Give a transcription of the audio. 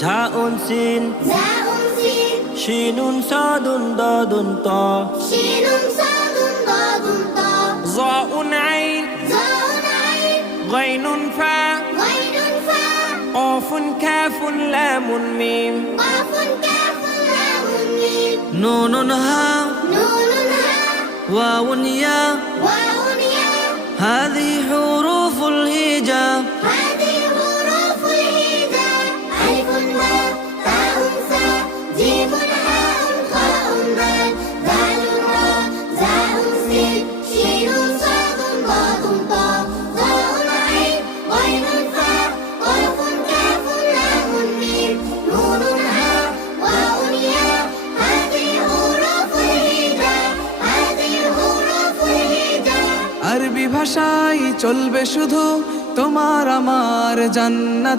ঝাউন সিন শিনুন সাদুন দাদুন তা ظاء عين غين فاء قاف كاف لام ميم نون ها واو يا هذه حروف الهجاء আরবি ভাষায় চলবে শুধু তোমার আমার জান্নাতে।